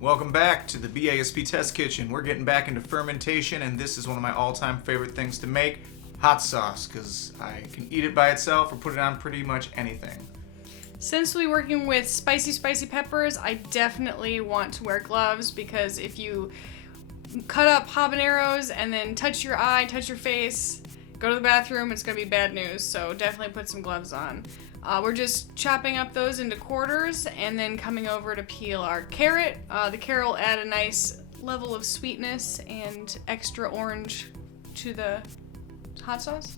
Welcome back to the BASP Test Kitchen. We're getting back into fermentation, and this is one of my all-time favorite things to make, hot sauce, because I can eat it by itself or put it on pretty much anything. Since we're working with spicy peppers, I definitely want to wear gloves because if you cut up habaneros and then touch your eye, touch your face, go to the bathroom, it's going to be bad news, so definitely put some gloves on. We're just chopping up those into quarters and then coming over to peel our carrot. The carrot will add a nice level of sweetness and extra orange to the hot sauce.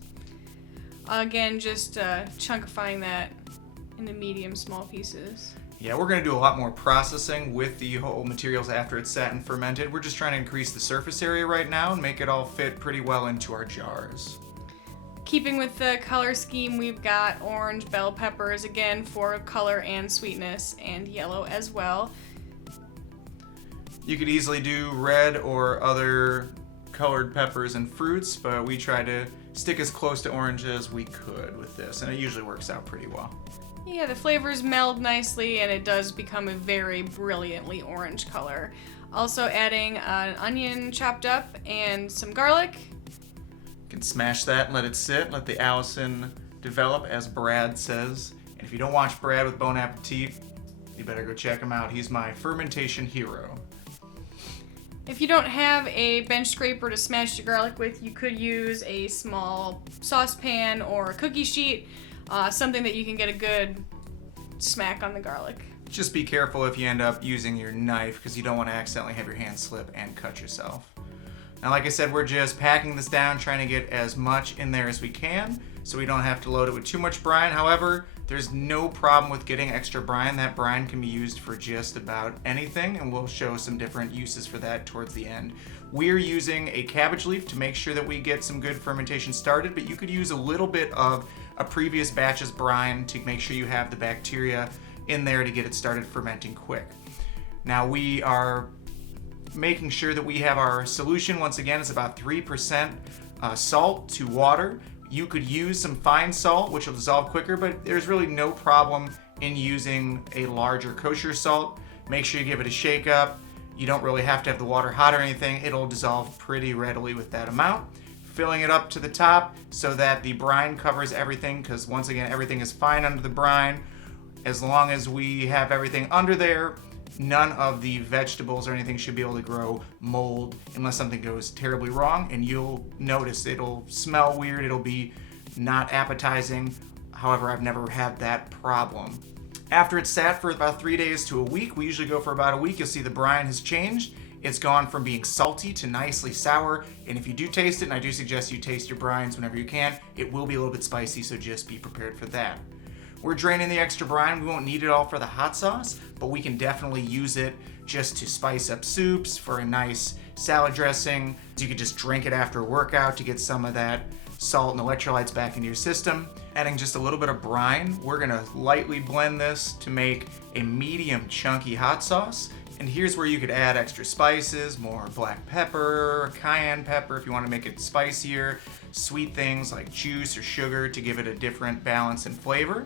Again, just chunkifying that into medium small pieces. Yeah, we're going to do a lot more processing with the whole materials after it's sat and fermented. We're just trying to increase the surface area right now and make it all fit pretty well into our jars. Keeping with the color scheme, we've got orange bell peppers, again, for color and sweetness, and yellow as well. You could easily do red or other colored peppers and fruits, but we try to stick as close to orange as we could with this, and it usually works out pretty well. Yeah, the flavors meld nicely, and it does become a very brilliantly orange color. Also adding an onion chopped up and some garlic. You can smash that and let it sit, let the Allison develop, as Brad says. And if you don't watch Brad with Bon Appetit, you better go check him out. He's my fermentation hero. If you don't have a bench scraper to smash your garlic with, you could use a small saucepan or a cookie sheet, something that you can get a good smack on the garlic. Just be careful if you end up using your knife, because you don't want to accidentally have your hand slip and cut yourself. Now, like I said, we're just packing this down, trying to get as much in there as we can, so we don't have to load it with too much brine. However, there's no problem with getting extra brine. That brine can be used for just about anything, and we'll show some different uses for that towards the end. We're using a cabbage leaf to make sure that we get some good fermentation started, but you could use a little bit of a previous batch's brine to make sure you have the bacteria in there to get it started fermenting quick. Now, we are making sure that we have our solution. Once again, it's about 3% salt to water. You could use some fine salt, which will dissolve quicker, but there's really no problem in using a larger kosher salt. Make sure you give it a shake up. You don't really have to have the water hot or anything. It'll dissolve pretty readily with that amount. Filling it up to the top so that the brine covers everything, because once again, everything is fine under the brine. As long as we have everything under there, none of the vegetables or anything should be able to grow mold unless something goes terribly wrong, and you'll notice it'll smell weird, it'll be not appetizing. However, I've never had that problem. After it's sat for about 3 days to a week, we usually go for about a week, you'll see the brine has changed. It's gone from being salty to nicely sour, and if you do taste it, and I do suggest you taste your brines whenever you can, it will be a little bit spicy, so just be prepared for that. We're draining the extra brine. We won't need it all for the hot sauce, but we can definitely use it just to spice up soups, for a nice salad dressing. You could just drink it after a workout to get some of that salt and electrolytes back into your system. Adding just a little bit of brine, we're gonna lightly blend this to make a medium chunky hot sauce. And here's where you could add extra spices, more black pepper, cayenne pepper if you want to make it spicier, sweet things like juice or sugar to give it a different balance and flavor.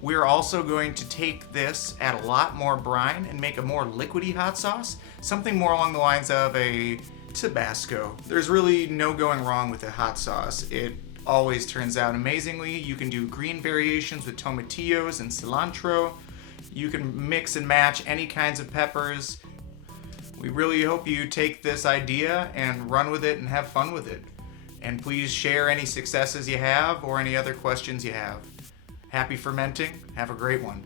We're also going to take this, add a lot more brine, and make a more liquidy hot sauce, something more along the lines of a Tabasco. There's really no going wrong with a hot sauce. It always turns out amazingly. You can do green variations with tomatillos and cilantro. You can mix and match any kinds of peppers. We really hope you take this idea and run with it and have fun with it. And please share any successes you have or any other questions you have. Happy fermenting. Have a great one.